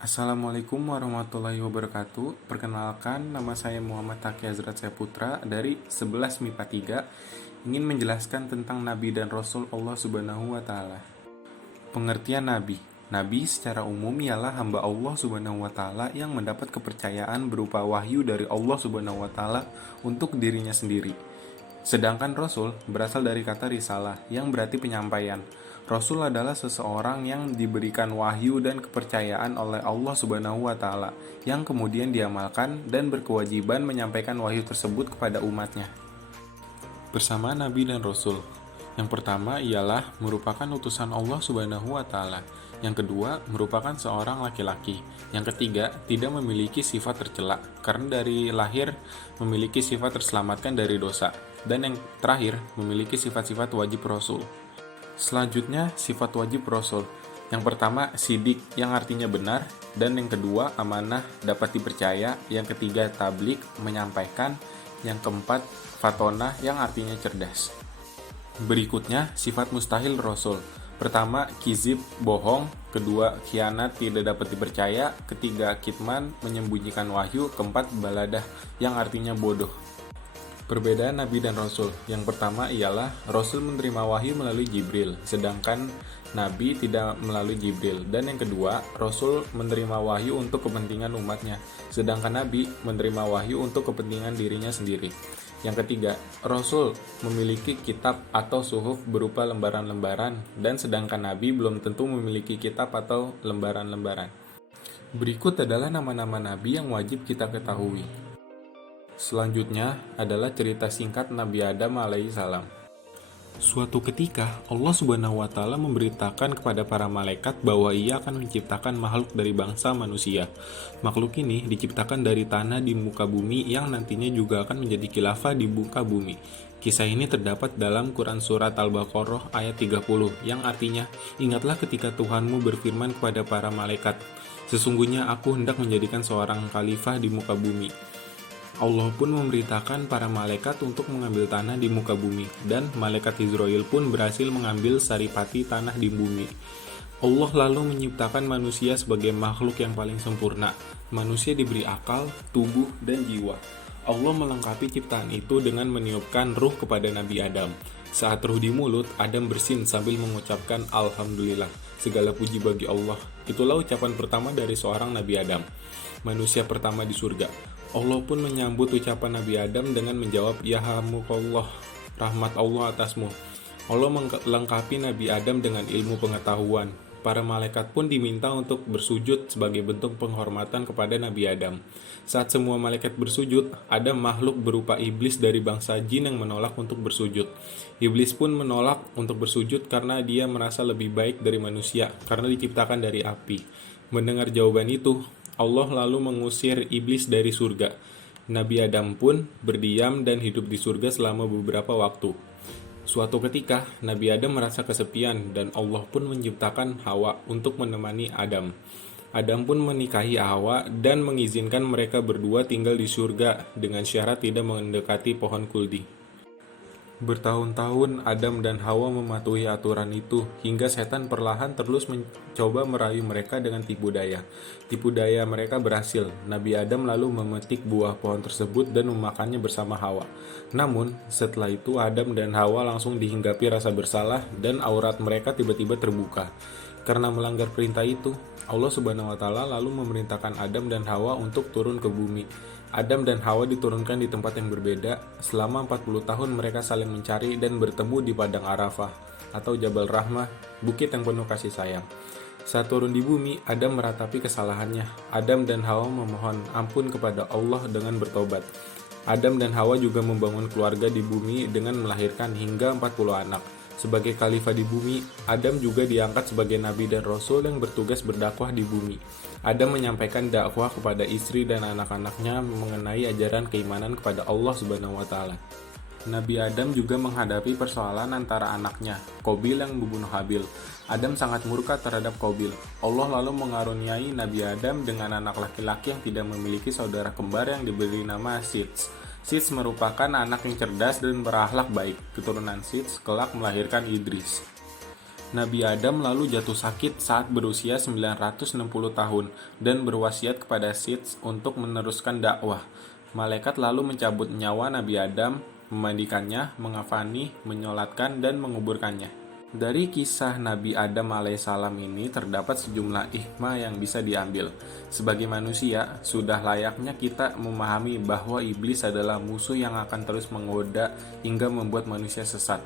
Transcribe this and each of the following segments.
Assalamualaikum warahmatullahi wabarakatuh. Perkenalkan, nama saya Muhammad Taki Azrat Saputra dari 11 MIPA 3, ingin menjelaskan tentang Nabi dan Rasul Allah Subhanahu wa Ta'ala. Pengertian Nabi. Nabi secara umum ialah hamba Allah Subhanahu wa Ta'ala yang mendapat kepercayaan berupa wahyu dari Allah Subhanahu wa Ta'ala untuk dirinya sendiri. Sedangkan Rasul berasal dari kata risalah yang berarti penyampaian. Rasul adalah seseorang yang diberikan wahyu dan kepercayaan oleh Allah Subhanahu wa Ta'ala, yang kemudian diamalkan dan berkewajiban menyampaikan wahyu tersebut kepada umatnya. Bersama Nabi dan Rasul, yang pertama ialah merupakan utusan Allah Subhanahu wa Ta'ala. Yang kedua, merupakan seorang laki-laki. Yang ketiga, tidak memiliki sifat tercela, karena dari lahir memiliki sifat terselamatkan dari dosa. Dan yang terakhir, memiliki sifat-sifat wajib Rasul. Selanjutnya, sifat wajib Rasul. Yang pertama, sidik, yang artinya benar. Dan yang kedua, amanah, dapat dipercaya. Yang ketiga, tablik, menyampaikan. Yang keempat, fatonah, yang artinya cerdas. Berikutnya, sifat mustahil Rasul. Pertama, kizib, bohong. Kedua, khianat, tidak dapat dipercaya. Ketiga, kitman, menyembunyikan wahyu. Keempat, baladah, yang artinya bodoh. Perbedaan Nabi dan Rasul. Yang pertama ialah Rasul menerima wahyu melalui Jibril, sedangkan Nabi tidak melalui Jibril. Dan yang kedua, Rasul menerima wahyu untuk kepentingan umatnya, sedangkan Nabi menerima wahyu untuk kepentingan dirinya sendiri. Yang ketiga, Rasul memiliki kitab atau suhuf berupa lembaran-lembaran, dan sedangkan Nabi belum tentu memiliki kitab atau lembaran-lembaran. Berikut adalah nama-nama Nabi yang wajib kita ketahui. Selanjutnya adalah cerita singkat Nabi Adam alaihissalam. Suatu ketika, Allah Subhanahu wa Ta'ala memberitakan kepada para malaikat bahwa Ia akan menciptakan makhluk dari bangsa manusia. Makhluk ini diciptakan dari tanah di muka bumi yang nantinya juga akan menjadi khilafah di muka bumi. Kisah ini terdapat dalam Quran Surat Al-Baqarah ayat 30, yang artinya, "Ingatlah ketika Tuhanmu berfirman kepada para malaikat, sesungguhnya aku hendak menjadikan seorang khalifah di muka bumi." Allah pun memberitakan para malaikat untuk mengambil tanah di muka bumi, dan malaikat Israel pun berhasil mengambil saripati tanah di bumi. Allah lalu menciptakan manusia sebagai makhluk yang paling sempurna. Manusia diberi akal, tubuh, dan jiwa. Allah melengkapi ciptaan itu dengan meniupkan ruh kepada Nabi Adam. Saat ruh di mulut, Adam bersin sambil mengucapkan Alhamdulillah, segala puji bagi Allah. Itulah ucapan pertama dari seorang Nabi Adam, manusia pertama di surga. Allah pun menyambut ucapan Nabi Adam dengan menjawab, "Yarhamukallah, rahmat Allah atasmu." Allah melengkapi Nabi Adam dengan ilmu pengetahuan. Para malaikat pun diminta untuk bersujud sebagai bentuk penghormatan kepada Nabi Adam. Saat semua malaikat bersujud, ada makhluk berupa iblis dari bangsa jin yang menolak untuk bersujud. Iblis pun menolak untuk bersujud karena dia merasa lebih baik dari manusia, karena diciptakan dari api. Mendengar jawaban itu, Allah lalu mengusir iblis dari surga. Nabi Adam pun berdiam dan hidup di surga selama beberapa waktu. Suatu ketika, Nabi Adam merasa kesepian dan Allah pun menciptakan Hawa untuk menemani Adam. Adam pun menikahi Hawa dan mengizinkan mereka berdua tinggal di surga dengan syarat tidak mendekati pohon kuldi. Bertahun-tahun Adam dan Hawa mematuhi aturan itu, hingga setan perlahan terus mencoba merayu mereka dengan tipu daya. Tipu daya mereka berhasil. Nabi Adam lalu memetik buah pohon tersebut dan memakannya bersama Hawa. Namun, setelah itu Adam dan Hawa langsung dihinggapi rasa bersalah dan aurat mereka tiba-tiba terbuka. Karena melanggar perintah itu, Allah Subhanahu wa Ta'ala lalu memerintahkan Adam dan Hawa untuk turun ke bumi. Adam dan Hawa diturunkan di tempat yang berbeda. Selama 40 tahun mereka saling mencari dan bertemu di Padang Arafah atau Jabal Rahmah, bukit yang penuh kasih sayang. Saat turun di bumi, Adam meratapi kesalahannya. Adam dan Hawa memohon ampun kepada Allah dengan bertobat. Adam dan Hawa juga membangun keluarga di bumi dengan melahirkan hingga 40 anak. Sebagai khalifah di bumi, Adam juga diangkat sebagai nabi dan rasul yang bertugas berdakwah di bumi. Adam menyampaikan dakwah kepada istri dan anak-anaknya mengenai ajaran keimanan kepada Allah Subhanahu wa Ta'ala. Nabi Adam juga menghadapi persoalan antara anaknya, Qabil yang membunuh Habil. Adam sangat murka terhadap Qabil. Allah lalu mengaruniai Nabi Adam dengan anak laki-laki yang tidak memiliki saudara kembar yang diberi nama Sits. Sits merupakan anak yang cerdas dan berakhlak baik. Keturunan Sits kelak melahirkan Idris. Nabi Adam lalu jatuh sakit saat berusia 960 tahun dan berwasiat kepada Sits untuk meneruskan dakwah. Malaikat lalu mencabut nyawa Nabi Adam, memandikannya, mengafani, menyolatkan, dan menguburkannya. Dari kisah Nabi Adam alaihissalam ini terdapat sejumlah hikmah yang bisa diambil. Sebagai manusia, sudah layaknya kita memahami bahwa iblis adalah musuh yang akan terus menggoda hingga membuat manusia sesat.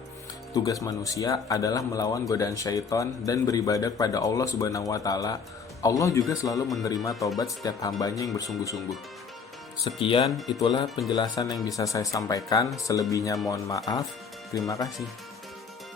Tugas manusia adalah melawan godaan syaitan dan beribadah kepada Allah Subhanahu wa Ta'ala. Allah juga selalu menerima taubat setiap hambanya yang bersungguh-sungguh. Sekian, itulah penjelasan yang bisa saya sampaikan. Selebihnya mohon maaf. Terima kasih.